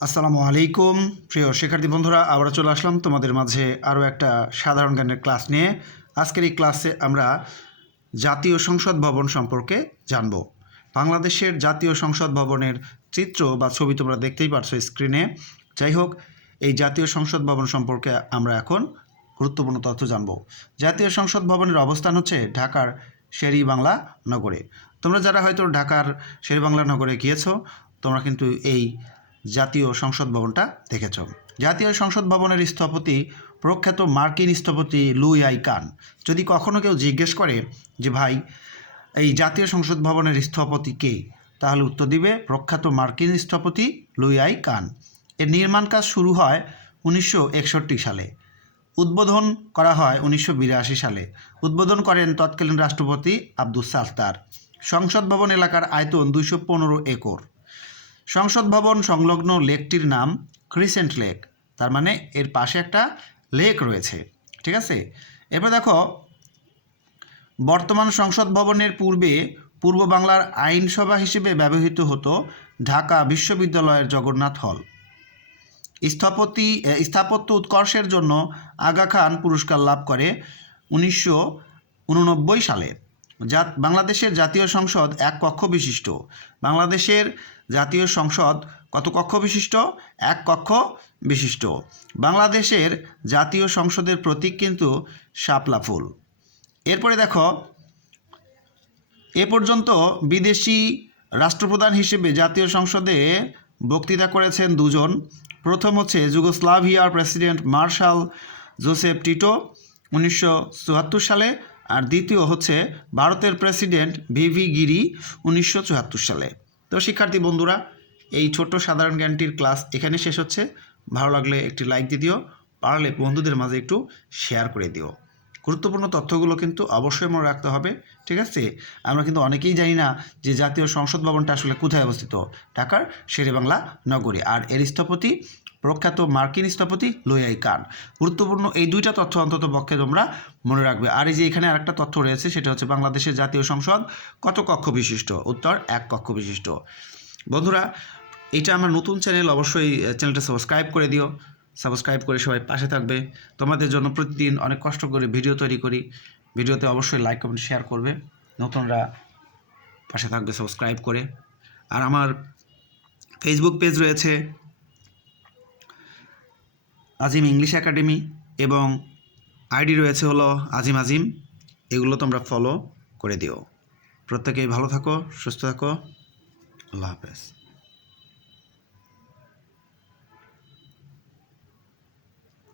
আসসালামু আলাইকুম প্রিয় শিক্ষার্থী বন্ধুরা, আবার চলে আসলাম তোমাদের মাঝে আরও একটা সাধারণ জ্ঞানের ক্লাস নিয়ে। আজকের এই ক্লাসে আমরা জাতীয় সংসদ ভবন সম্পর্কে জানব। বাংলাদেশের জাতীয় সংসদ ভবনের চিত্র বা ছবি তোমরা দেখতেই পারছো স্ক্রিনে। যাই হোক, এই জাতীয় সংসদ ভবন সম্পর্কে আমরা এখন গুরুত্বপূর্ণ তথ্য জানব। জাতীয় সংসদ ভবনের অবস্থান হচ্ছে ঢাকার শের-ই-বাংলা নগরে। তোমরা যারা হয়তো ঢাকার শের-ই-বাংলা নগরে গিয়েছো, তোমরা কিন্তু এই জাতীয় সংসদ ভবনটা দেখেছ। জাতীয় সংসদ ভবনের স্থপতি প্রখ্যাত মার্কিন স্থপতি লুই আই কান। যদি কখনো কেউ জিজ্ঞেস করে যে ভাই এই জাতীয় সংসদ ভবনের স্থপতি কে, তাহলে উত্তর দিবে প্রখ্যাত মার্কিন স্থপতি লুই আই কান। এর নির্মাণ কাজ শুরু হয় 1961 সালে, উদ্বোধন করা হয় 1982 সালে। উদ্বোধন করেন তৎকালীন রাষ্ট্রপতি আব্দুস সাত্তার। সংসদ ভবন এলাকার আয়তন 215 একর। সংসদ ভবন সংলগ্ন লেকটির নাম ক্রিসেন্ট লেক, তার মানে এর পাশে একটা লেক রয়েছে। ঠিক আছে, এরপর দেখো, বর্তমান সংসদ ভবনের পূর্বে পূর্ব বাংলার আইনসভা হিসেবে ব্যবহৃত হতো ঢাকা বিশ্ববিদ্যালয়ের জগন্নাথ হল। স্থাপত্য উৎকর্ষের জন্য আগা খান পুরস্কার লাভ করে 1989 সালে। বাংলাদেশের জাতীয় সংসদ এক কক্ষ বিশিষ্ট। বাংলাদেশের জাতীয় সংসদ কত কক্ষ বিশিষ্ট? এক কক্ষ বিশিষ্ট। বাংলাদেশের জাতীয় সংসদের প্রতীক কিন্তু শাপলা ফুল। এরপরে দেখো, এ পর্যন্ত বিদেশি রাষ্ট্রপ্রধান হিসেবে জাতীয় সংসদে বক্তৃতা করেছেন দুজন। প্রথম হচ্ছে যুগোস্লাভিয়ার প্রেসিডেন্ট মার্শাল জোসেফ টিটো 1974 সালে, আর দ্বিতীয় হচ্ছে ভারতের প্রেসিডেন্ট ভিভি গিরি 1974 সালে। তো শিক্ষার্থী বন্ধুরা, এই ছোট্ট সাধারণ জ্ঞানটির ক্লাস এখানে শেষ হচ্ছে। ভালো লাগলে একটি লাইক দিয়ে দিও, পারলে বন্ধুদের মাঝে একটু শেয়ার করে দিও। গুরুত্বপূর্ণ তথ্যগুলো কিন্তু অবশ্যই মনে রাখতে হবে। ঠিক আছে, আমরা কিন্তু অনেকেই জানি না যে জাতীয় সংসদ ভবনটা আসলে কোথায় অবস্থিত। ঢাকার শেরে-ই-বাংলা নগরী, আর এর স্থপতি প্রখ্যাত মার্কিন স্থপতি লুই আই কান। গুরুত্বপূর্ণ এই দুইটা তথ্য অন্তত পক্ষে তোমরা মনে রাখবে। আর এই যে এখানে আরেকটা তথ্য রয়েছে, সেটা হচ্ছে বাংলাদেশের জাতীয় সংসদ কত কক্ষ বিশিষ্ট? উত্তর এক কক্ষ বিশিষ্ট। বন্ধুরা, এটা আমার নতুন চ্যানেল, অবশ্যই চ্যানেলটা সাবস্ক্রাইব করে দিও। সাবস্ক্রাইব করে সবাই পাশে থাকবে। তোমাদের জন্য প্রতিদিন অনেক কষ্ট করে ভিডিও তৈরি করি। ভিডিওতে অবশ্যই লাইক কমেন্ট শেয়ার করবে। নতুনরা পাশে থাকবে সাবস্ক্রাইব করে। আর আমার ফেসবুক পেজ রয়েছে আজিম ইংলিশ একাডেমি, এবং আইডি রয়েছে হলো আজিম। এগুলো তোমরা ফলো করে দিও। প্রত্যেকেই ভালো থাকো, সুস্থ থাকো। আল্লাহ হাফেজ।